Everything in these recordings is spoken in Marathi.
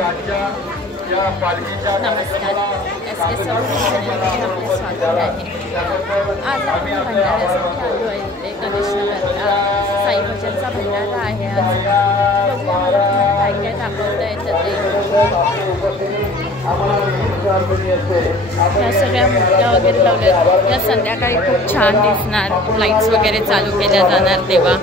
नमस्कार, SK चौधरी चॅनलमध्ये आपले स्वागत आहे। आज आपण भंडाऱ्यासाठी आलो आहे इथे गणेशनगरला साई भजनचा भंडारा आहे। आज बघूया मला तुम्हाला काय काय दाखवता येतं ते। या सगळ्या मूर्त्या वगैरे लावल्या, या संध्याकाळी खूप छान दिसणार, लाईट्स वगैरे चालू केल्या जाणार तेव्हा।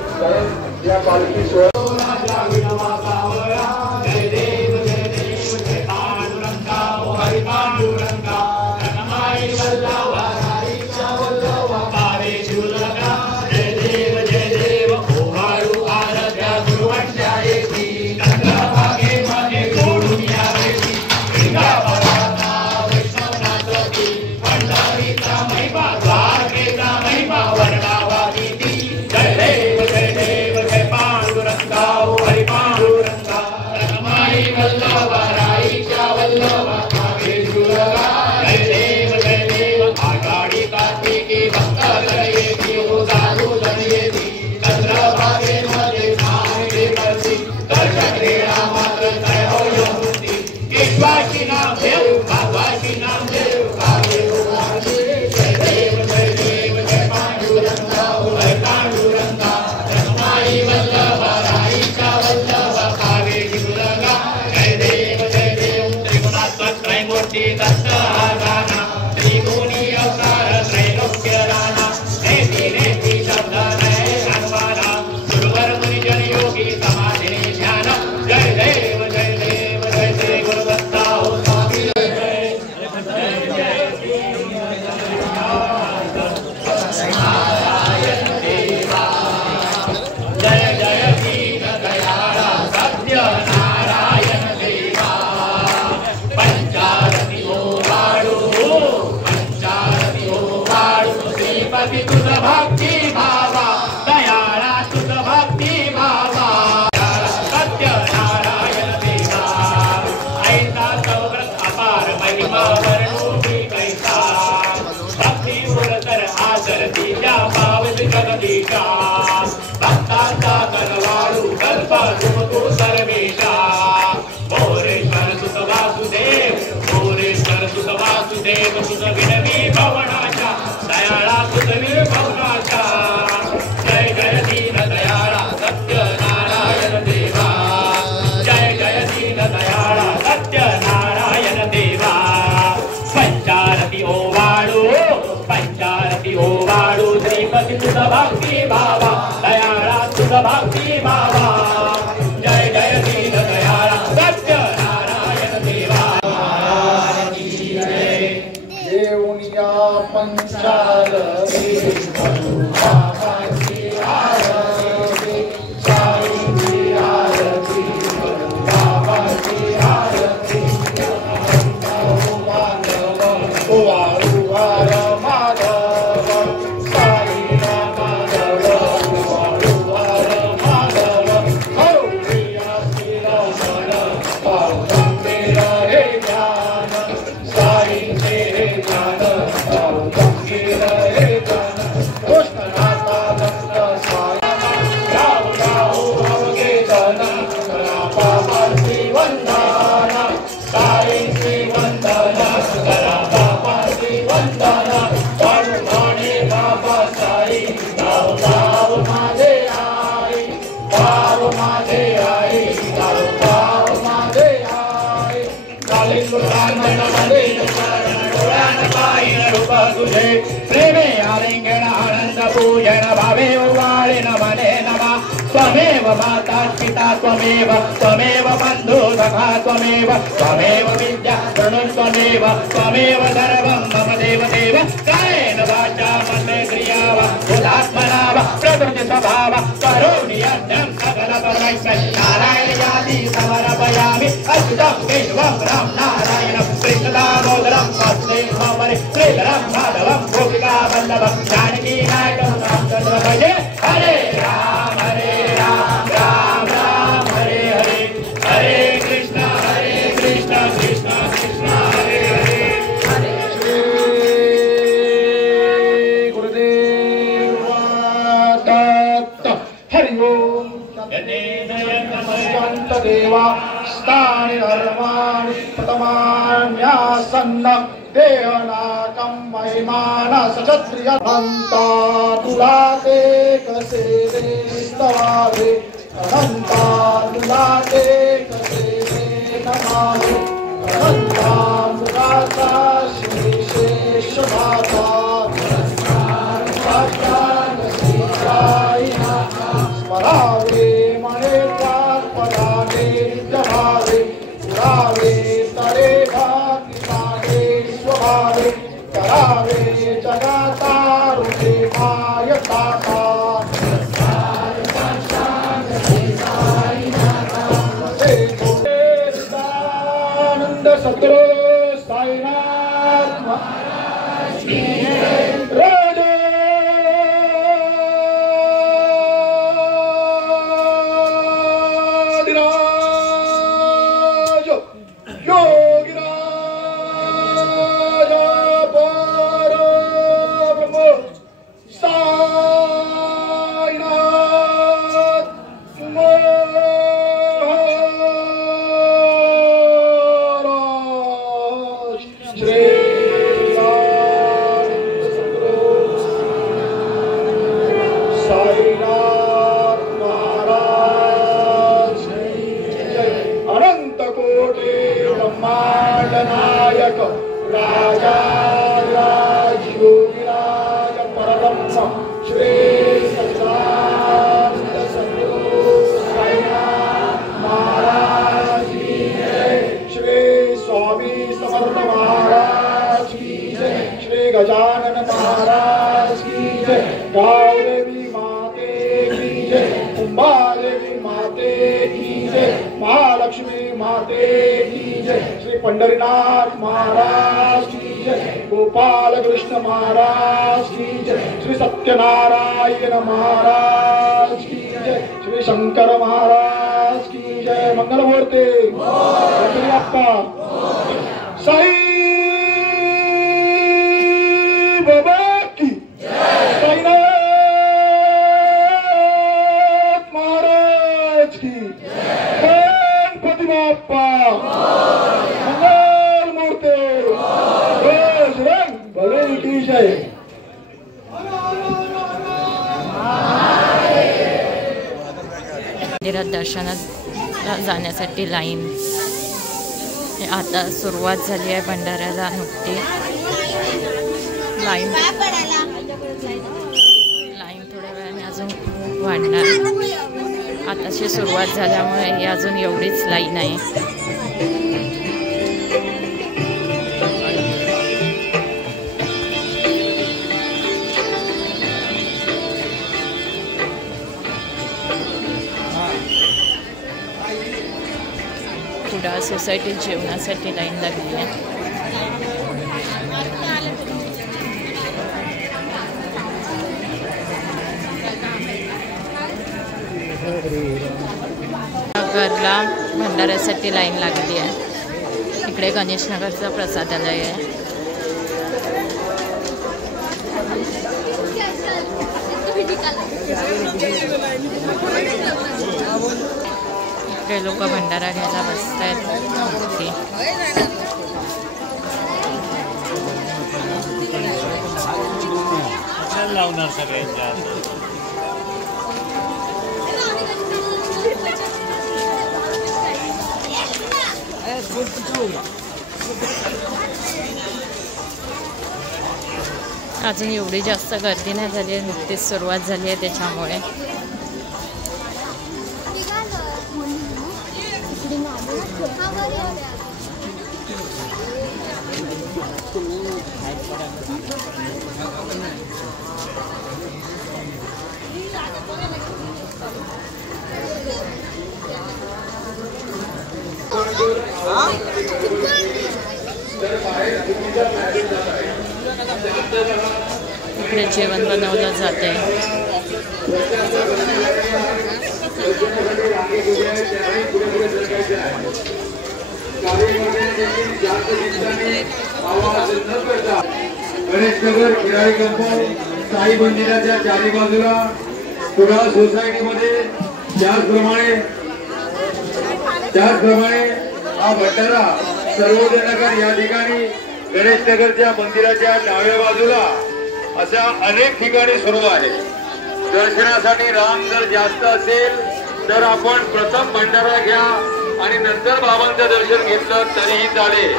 भक्ति बाबा दयाला तुझ भक्ति बाबा जय जय दीन दयाला सत्यनारायण देवा देवनिया पंचाल प्रेमे आलिंगन आनंद पूजन भावे उवाळे नमने नमः त्वमेव माता पिता त्वमेव त्वमेव बन्धु सखा त्वमेव त्वमेव विद्या प्रणुः त्वमेव त्वमेव सर्वं मम देव देव कायेन वाचा मनसेन्द्रिया वा बुद्धात्मना वा प्रकृति स्वभाव करोमि यज्ञं सकल परमेश्वर नारायण याति समर्पयामि अच्युतं केशवं राम नारायणं कृष्णदामोदरं वासुदेवं हरे श्रीधरं माधवं गोपिका वल्लभं जानकी नायकं रामचंद्र भजे हरे राम राम राम हरे हरे हरे कृष्ण कृष्ण कृष्ण हरे हरे हरे गुरुदेव दत्त हरि ओम जय जय नमः देवा सर्वाणि धर्माणि प्रथमान्यासन्न देहनाकं महिमान सक्षत्रियन्ता तुलाते कसे स्तवावे अनंता तुलाते कसे नमावे अनंता मुराता श्री शेषनाथा स्मरावे मने परावे जभावे पुरावे तरे भाग्यमाने स्वभावे करावे जगतारुणे मायताता आनंद सद्गुरु साईनाथ महाराज की गजानन महाराज की जय, गावदेवी माते की जय, कुंभादेवी माते की जय, महालक्ष्मी माते की जय, श्री पंढरीनाथ महाराज की जय, गोपाल कृष्ण महाराज की जय, श्री सत्यनारायण महाराज की जय, श्री शंकर महाराज की जय। मंगलमूर्ती अप्पा साई बाबा की साईनाथ महाराज की गणपति बाप्पा मंगल मूर्ति बजरंग बली की जय। मंदिरात दर्शनात जाण्यासाठी लाईन आता सुरुवात झाली आहे भंडाऱ्याला नुकती लाईन थोड्या वेळाने अजून वाढणार आताशी सुरुवात झाल्यामुळे अजून एवढीच लाईन आहे। कुडाळ सोसायटीत जेवणासाठी लाईन लागली आहे। नगरला भंडाऱ्यासाठी लाईन लागली आहे। इकडे गणेश नगरचा प्रसादालय आहे। इकडे लोक भंडारा घ्यायला बसतायत। लावणार सगळ्यांच्या अजून एवढी जास्त गर्दी नाही झाली आहे, नुकतीच सुरुवात झाली आहे त्याच्यामुळे। इकडे जेवण बनवलं जाते। गणेश नगर खिराई कंपाऊंड साई मंदिराच्या चारी बाजूला कुडाळ सोसायटीमध्ये त्याचप्रमाणे हा भंडारा सर्वोदय नगर या ठिकाणी गणेश नगरच्या मंदिराच्या डाव्या बाजूला अशा अनेक ठिकाणी सुरू आहे. दर्शनासाठी रांग जर जास्त असेल तर आपण प्रथम भंडारा घ्या आणि नंतर बाबांचं दर्शन घेतलं तरीही चालेल.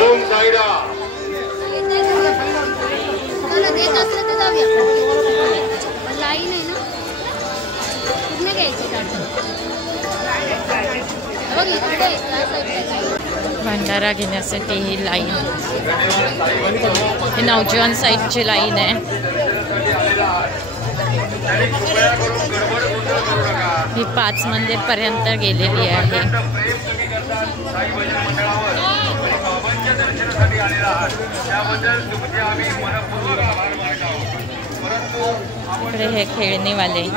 ओम साईराम. भंडारा घेण्यासाठी ही लाईन, ही नवजीवन साईडची लाईन आहे. ही 5 मंदिर पर्यंत गेलेली आहे. इकडे हे खेळणीवाले,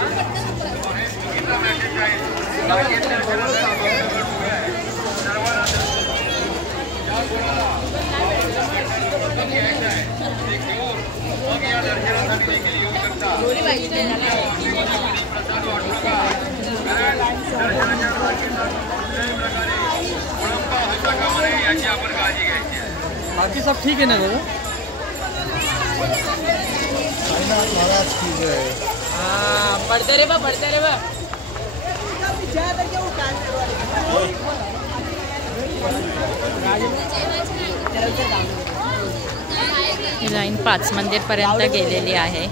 बाकी सब ठीक है ना बाबू? हाँ, बढ़ते रे बा. ही लाईन 5 मंदिर पर्यंत गेलेली आहे.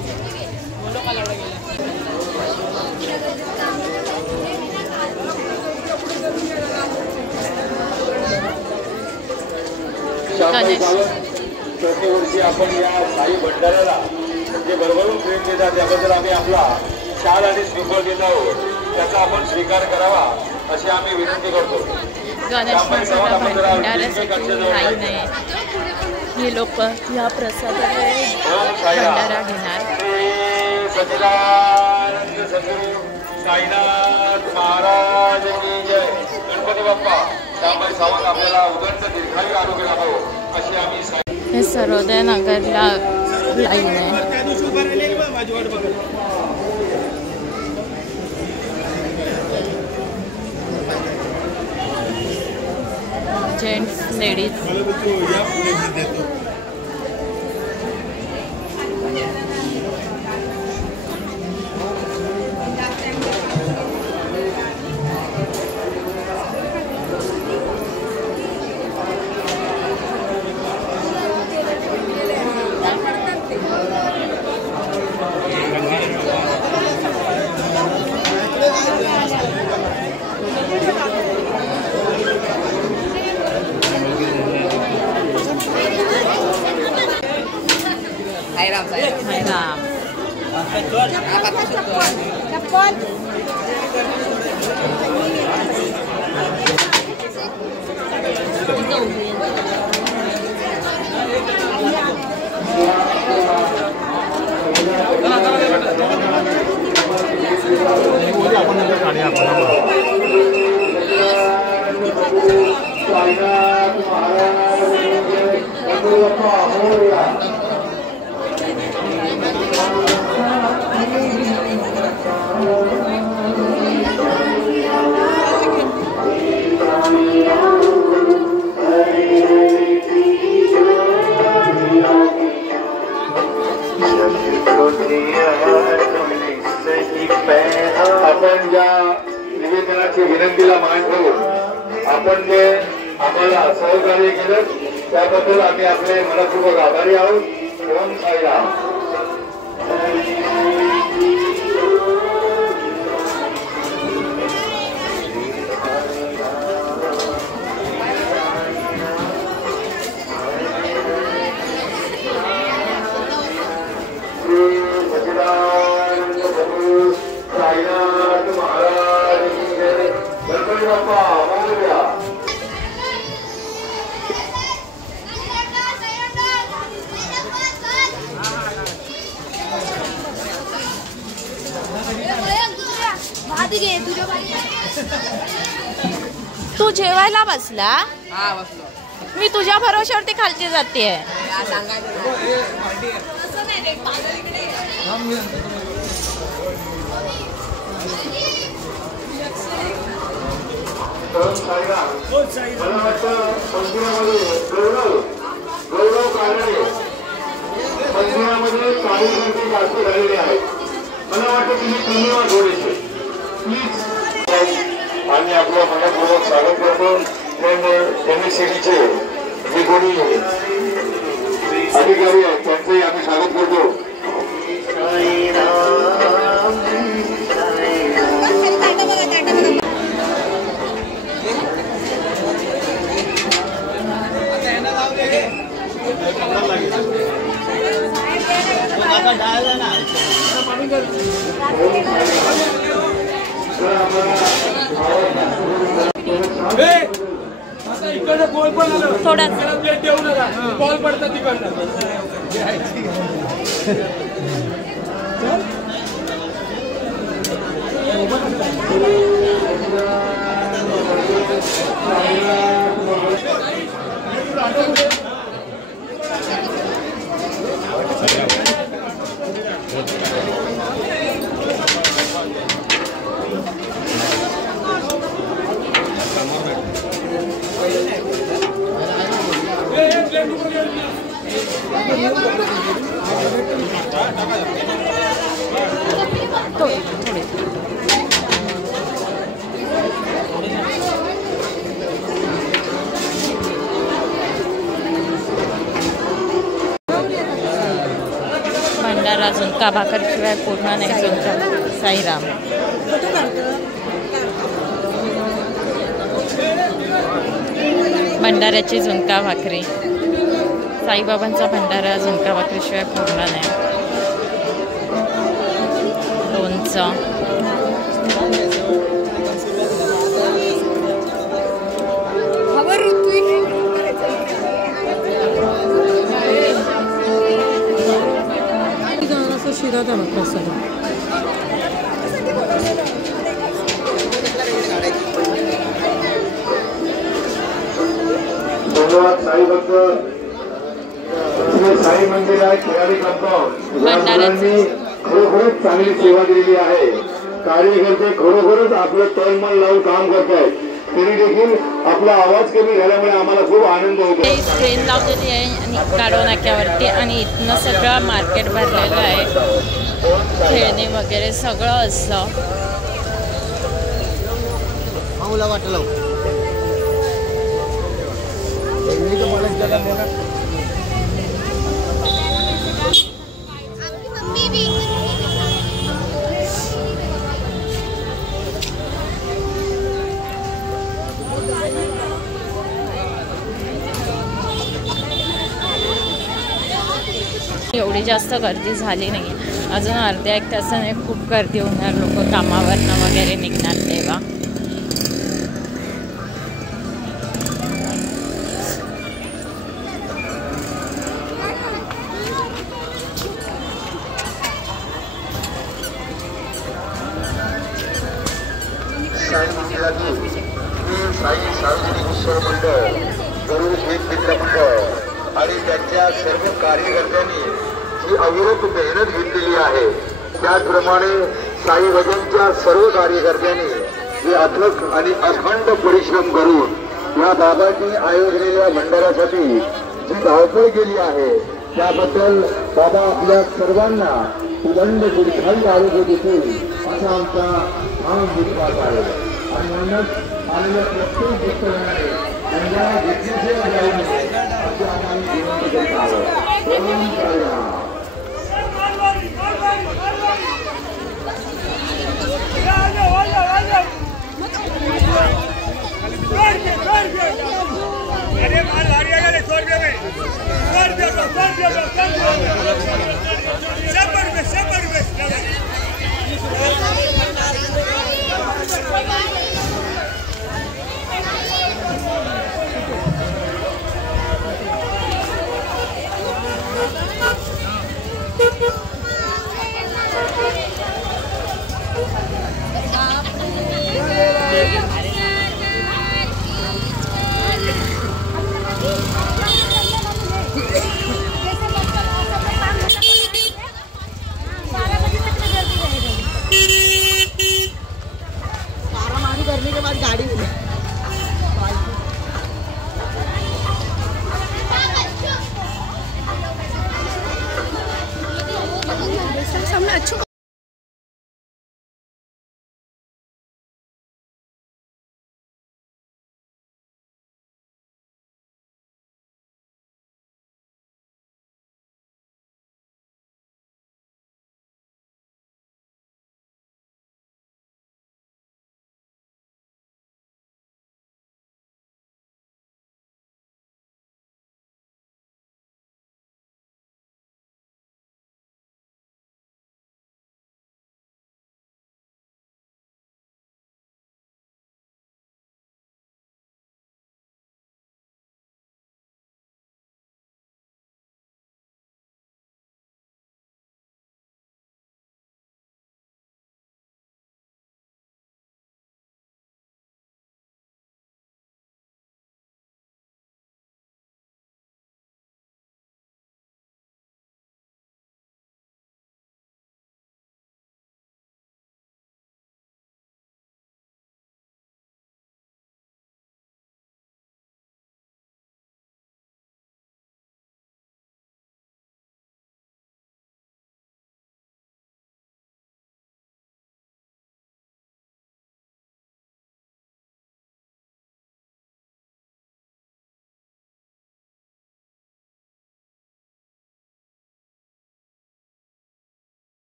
प्रत्येक वर्षी आपण या साई भंडाऱ्याला जे भरभरून प्रेम देतात त्याबद्दल आम्ही आपला शाल आणि श्रीफळ देत आहोत. त्याचा आपण स्वीकार करावा अशी आम्ही विनंती करतो. गणेशोत्सवाला भंडाऱ्यासाठी लाईन आहे. ही लोक या प्रसादाला भंडारा घेणार. सच्चिदानंद सद्गुरू साईनाथ महाराज की जय. गणपती बाप्पा श्यामबाई सावंत आपल्याला उदंड दीर्घायू आरोग्य लाभो अशी आम्ही. हे सर्वोदय नगरला लाईन आहे. Gents, ladies. आपण ज्या निवेदनाची विनंतीला मान ठेवून आपण जे आम्हाला सहकार्य केलं त्याबद्दल आम्ही आपले मनपूर्वक आभारी आहोत. ओम साईराम. साईनाथ महाराज की जय. गणपती बाप्पा मोरया. तू जेवायला बसला? हाँ बसलो. मी तुझ्या भरोश्यावरती खालती जाते. मला वाटतं मंदिरामध्ये गौरव कानडे मंदिरामध्ये 40 घंटे जास्त झालेले आहेत. मला वाटतं तुम्ही कमी वा थोडेसे प्लीज. आम्ही आपलं मनपूर्वक स्वागत करतो. MSCDचे जे कोणी अधिकारी आहेत त्यांचंही आम्ही स्वागत करतो. थोडा बॉल पडतात तिकडनं. भंडारा झुणका भाकर शिवाय पूर्ण नाही झुणका. साईराम भंडाऱ्याची झुणका भाकरी. साईबाबांचा भंडारा झुणका भाकरीशिवाय पूर्ण नाही. लोणचं शिरा द्या प्रसाद. धन्यवाद. साई भक्त साई मंदिर आहे खेळाडी कंपाऊंड. खरोखरच चांगली सेवा दिलेली आहे. कार्यकर्ते खरोखरच आपलं तन मन लावून काम करत आहेत. तरी देखील आपला आवाज कमी झाल्यामुळे आम्हाला खूप आनंद होतो. ट्रेन लावलेली आहे आणि काढो नाक्यावरती आणि इथनं सगळं मार्केट भरलेलं आहे. खेळणे वगैरे सगळं असतं. वाटलं एवढी जास्त गर्दी झाली नाही. अजून अर्ध्या एक तासाने खूप गर्दी होणार. लोक कामावरनं वगैरे निघणार तेव्हा. साई मंदिरातील साई सार्वजनिक उत्सव मंडळ, गरुड शेठ मित्र मंडळ आणि त्यांच्या सर्व कार्यकर्त्यांनी जी अविरत मेहनत घेतलेली आहे, त्याचप्रमाणे साई भजनच्या सर्व कार्यकर्त्यांनी जे अथक आणि अखंड परिश्रम करून या बाबांनी आयोजलेल्या भंडाऱ्यासाठी जी धावपळ केली आहे, त्याबद्दल बाबा आपल्या सर्वांना उदंड दीर्घायू आरोग्य देतील असा आमचा ठाम विश्वास आहे. आणि म्हणूनच आलेल्या प्रत्येक भक्तांना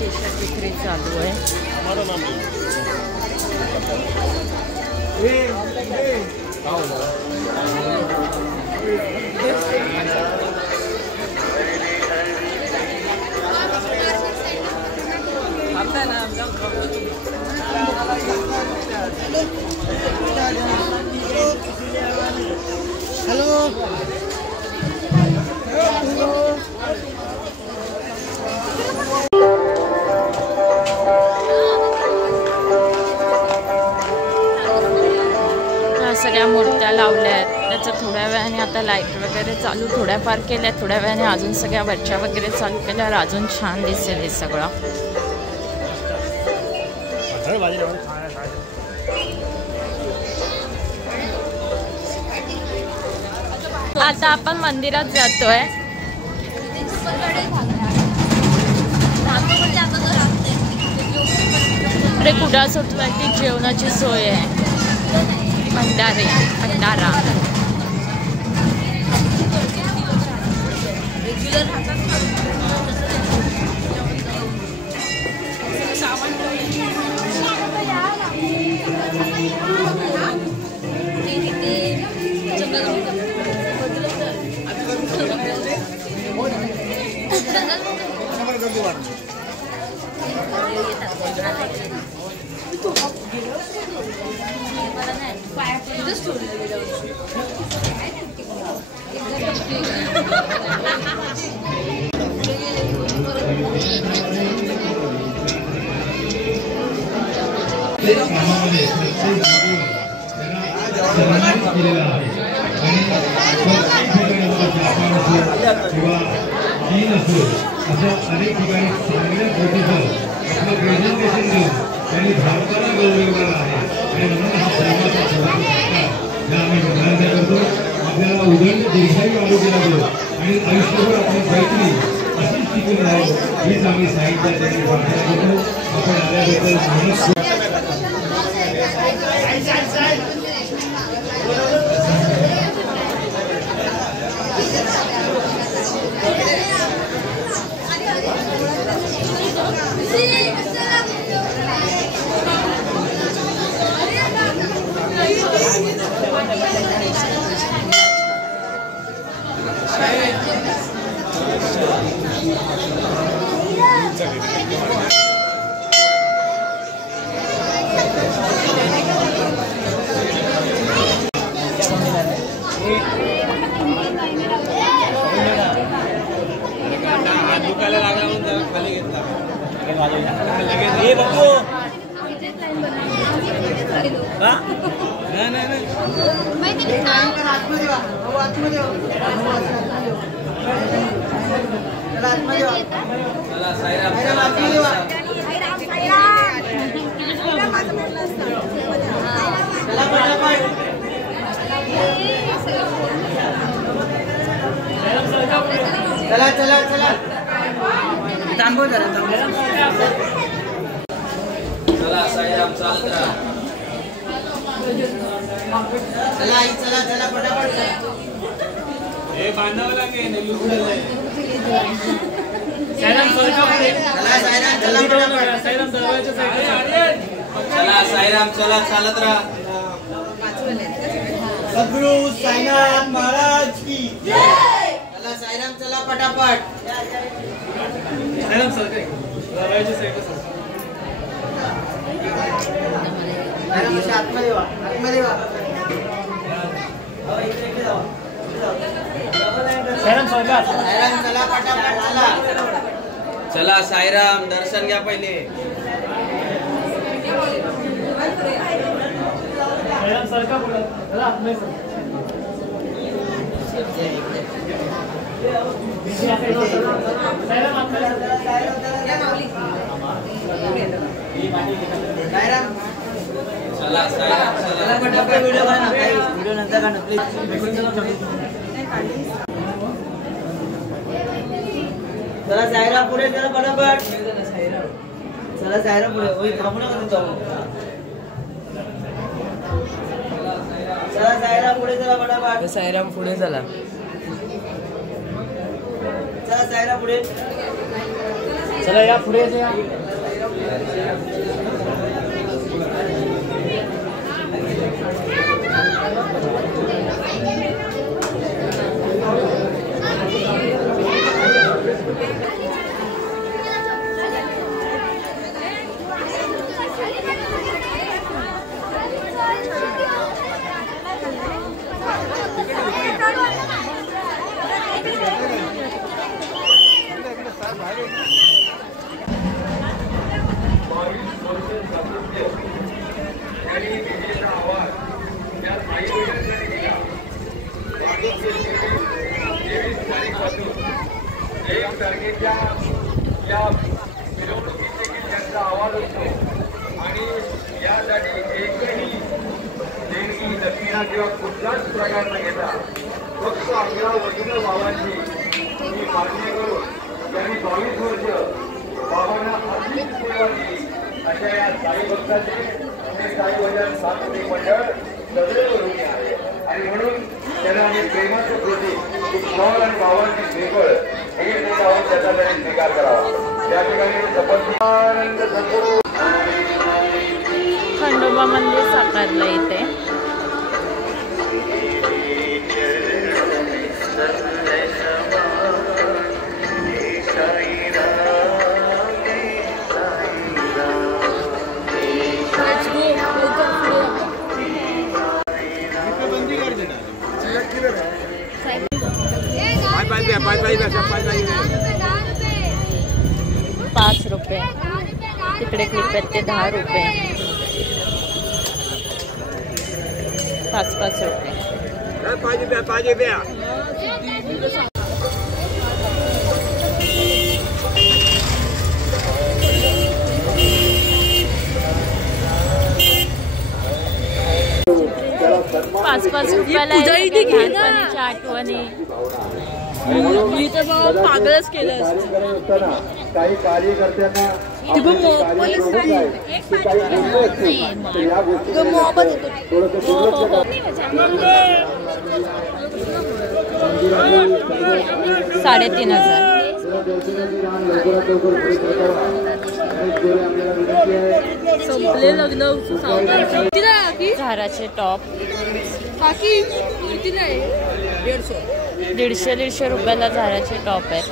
टी शर्ट विक्री चालू आहे. हॅलो सगळ्या मूर्त्या लावल्या आहेत. त्याचं थोड्या वेळाने आता लाईट वगैरे चालू थोड्याफार केल्या, थोड्या वेळाने अजून सगळ्या वरच्या वगैरे चालू केल्यावर अजून छान दिसेल हे सगळं. आता आपण मंदिरात जातोय. इकडे कुडासोतवरती जेवणाची सोय आहे. भंडारा अनेक ठिकाणी चांगल्या प्रतिसाद आपलं प्रेझेंटेशन देऊन त्यांनी भारताला गौरवलेला आहे आणि म्हणून हा प्रेमाचा सत्कार आम्ही बघायला करतो. आपल्याला उदंड दीर्घायू आरोग्य लागलो आणि आयुष्यभर आपली मैत्री अशीच टिकून राहावं हीच आम्ही साहित्याची प्रार्थना करतो. आपण आल्याबद्दल चला थांबव जरा चला साईराम चालत राहा. चला आई चला पटापट हे बांधावं लागेल. साईराम चला पटापट साईराम दरवाजाच्या साईडला चला. साईराम चला चालत राहा. सद्गुरु साईनाथ महाराज की जय. चला साईराम चला पटापट. साईराम सरकार दरवाजाच्या साईडला आतमध्ये वा. साईराम चला पटापट चला. साईराम दर्शन घ्या पहिले. साईराम सरकार बोला आतमध्ये चला व्हिडिओ नंतर का प्लीज. चला साईराम पुढे चला पटापट. चला साईराम पुढे चला साईराम पुढे चला पटापट. साईराम पुढे चला. चला साईराम पुढे. चला या पुढे या. या मिरवणुकीचे त्यांचा आवाज असतो आणि यासाठी एकही देणगी दक्षिणा किंवा कुठलाच प्रकार न घेता फक्त आपल्या वडील बाबांची मी मागणी करून त्यांनी 22 वर्ष बाबांना अशीच सेवा दिली अशा या साई भक्ताचे आणि साई भजन सांस्कृतिक मंडळ सदैव ऋणी आहे. आणि म्हणून त्यांना आम्ही प्रेमाचं प्रतीक विठ्ठल आणि बाबांची भेगळ हे देत आहोत, त्याचा त्यांनी स्वीकार करावा. या ठिकाणी सपत्यानंद सद्गुरू खंडोबा मंदिर साकारलं इथे. ₹5 तिकडे क्लिप आहेत ते ₹10 5 रुपये. पाच रुपयाला लहानपणीच्या आठवणी. मी तर पागलच केलं काही कार्यकर्त्यांना ₹3,500. संपले लग्न. झाराचे टॉप किती नाही 150 रुपयाला झाराचे टॉप आहेत.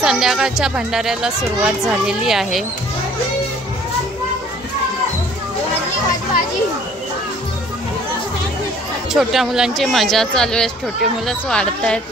संध्याकाळच्या भंडाऱ्याला सुरुवात झालेली आहे. छोट्या मुलांची मजा चालू आहे. छोटे मुलंच वाढत आहेत.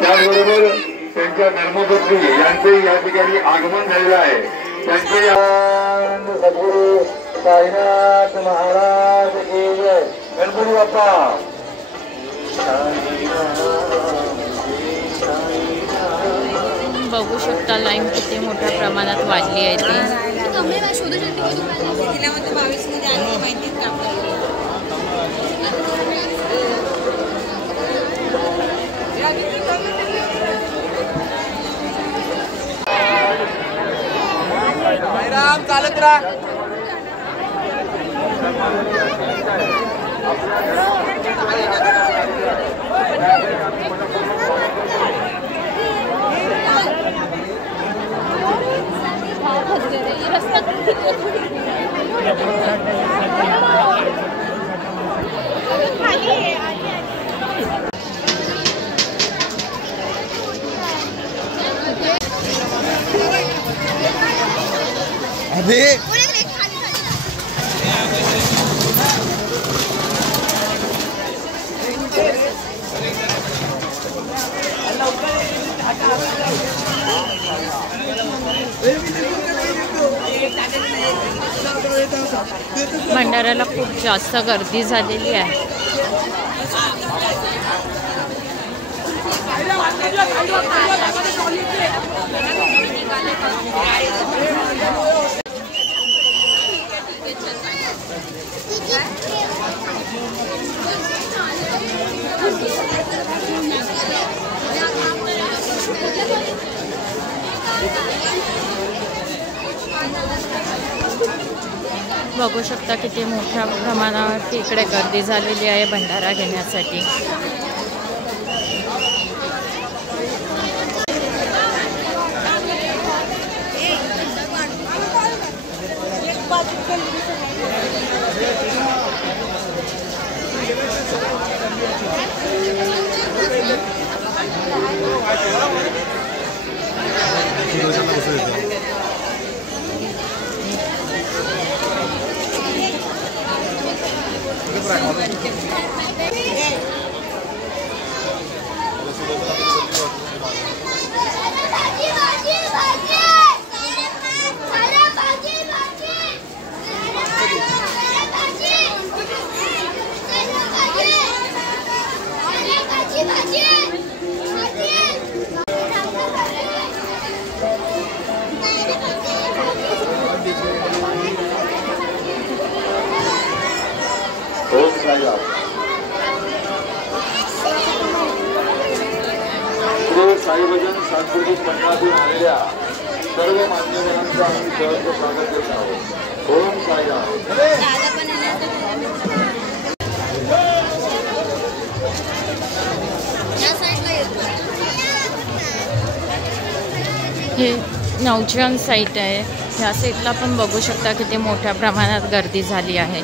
त्याचबरोबर त्यांच्या धर्मपत्नी यांचे या ठिकाणी आगमन झालेलं आहे. त्यांचे सद्गुरू साईनाथ महाराज की जय. गणपती बाप्पा. बघू शकता लाईन किती मोठ्या प्रमाणात वाढली आहे ती. राम चालत राहा. अभी भंडाऱ्याला खूप जास्त गर्दी झालेली आहे. बघू शकता किती मोठ्या प्रमाणावर इकडे गर्दी झालेली आहे भंडारा घेण्यासाठी. साईभजन सांस्कृतिक मंडळातून आलेल्या सर्व मान्यवरांचं आम्ही सहर्ष स्वागत करत आहोत. ओम साईराम. हे नौजवान साईट आहे. ह्या साईटला पण बघू शकता किती मोठ्या प्रमाणात गर्दी झाली आहे.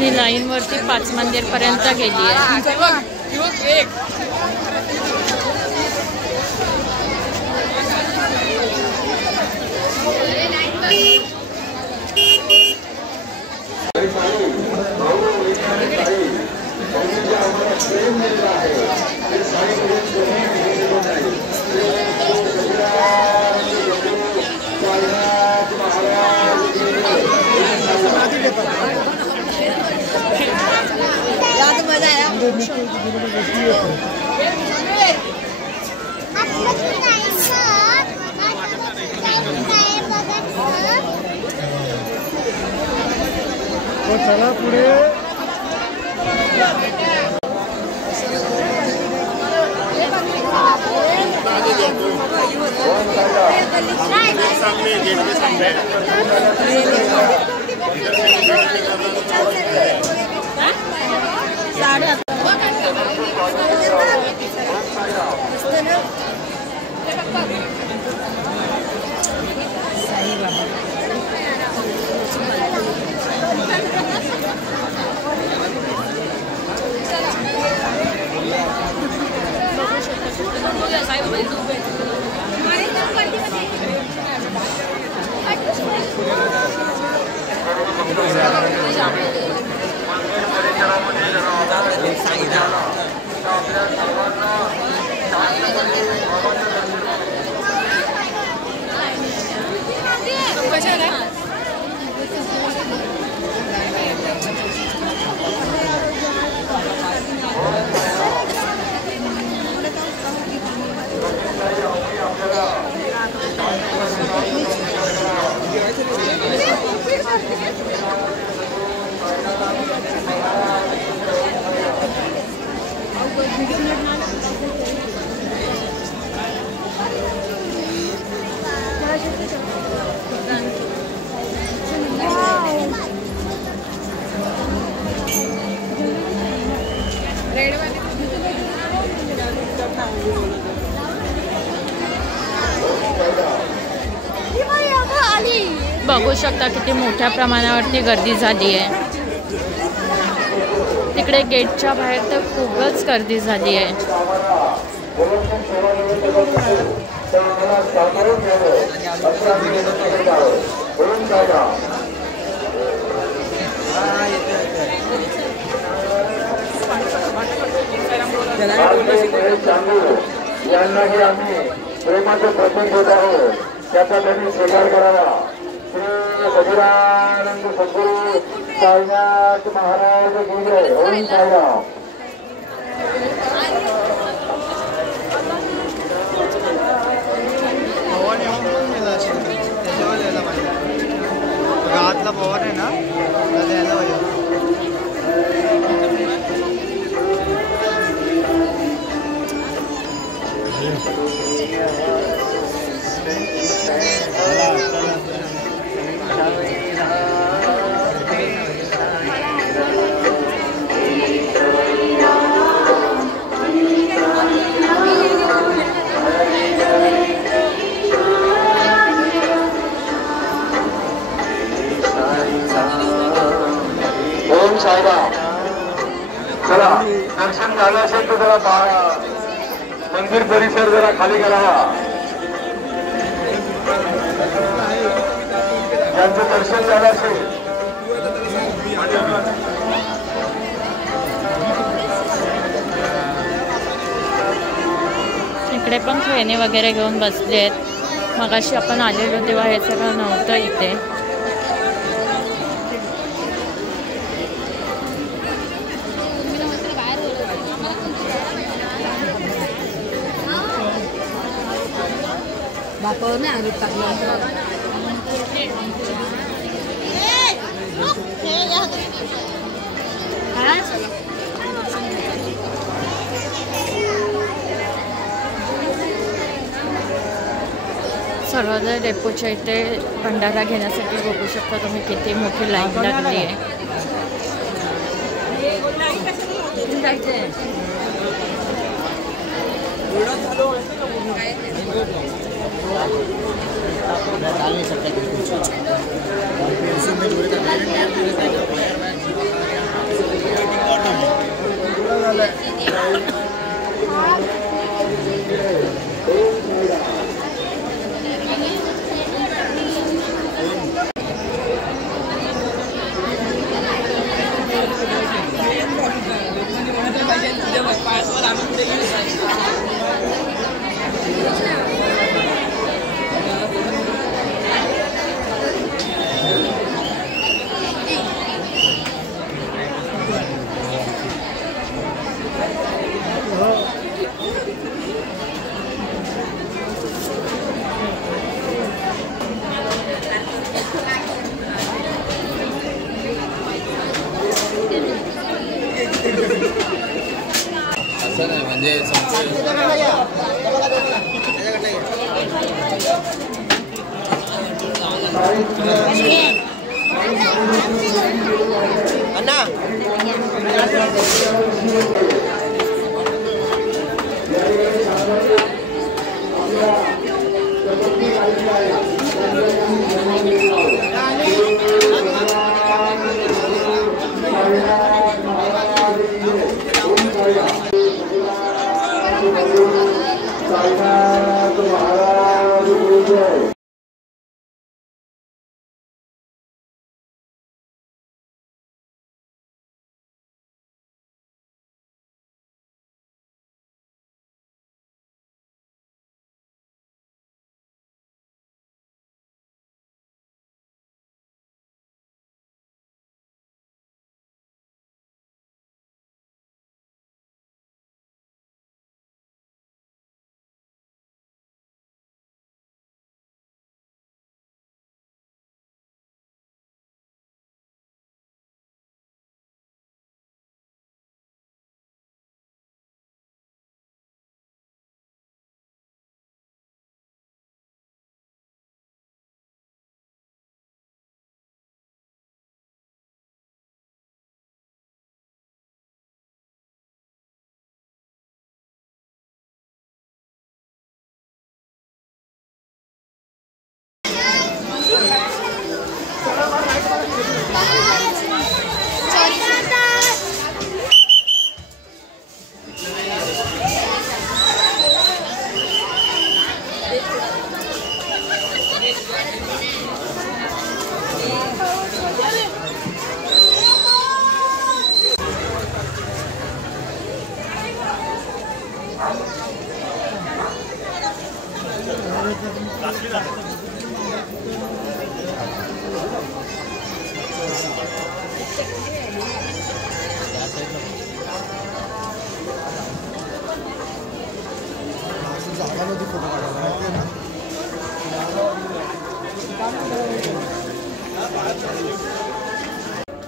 ही लाईन वरती 5 मंदिर पर्यंत गेली आहे. चला पुढे. बघू शकता किती मोठ्या प्रमाणावरती गर्दी झाली आहे. तिकडे गेटच्या बाहेर तर खूपच गर्दी झाली आहे. यांनाही आम्ही प्रेमाचं प्रतीक देत आहोत, त्याचा त्यांनी स्वीकार करावा. श्री गजानंद सद्गुरू साईनाथ महाराज की जय. ओम साईराम. पवन येऊन पण गेला असेल, त्याच्यावर यायला पाहिजे. गावातला पवन आहे ना, त्याला यायला पाहिजे. ओम साईराम. चला, दर्शन झालं असेल तर जरा मंदिर परिसर जरा खाली करावा. ज्यांचं दर्शन झालं असेल इकडे पण खेळणे वगैरे घेऊन बसले आहेत. मगाशी आपण आलेलो तेव्हा हे सगळं नव्हतं इथे. सर्वोदय डेपोच्या इथे भंडारा घेण्यासाठी बघू शकता तुम्ही किती मोठी लाईन लागली आहे.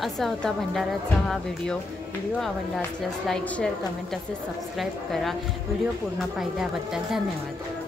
असा होता भंडाऱ्याचा हा व्हिडिओ आवडला असल्यास लाईक शेअर कमेंट तसेच सबस्क्राईब करा. व्हिडिओ पूर्ण पाहिल्याबद्दल धन्यवाद.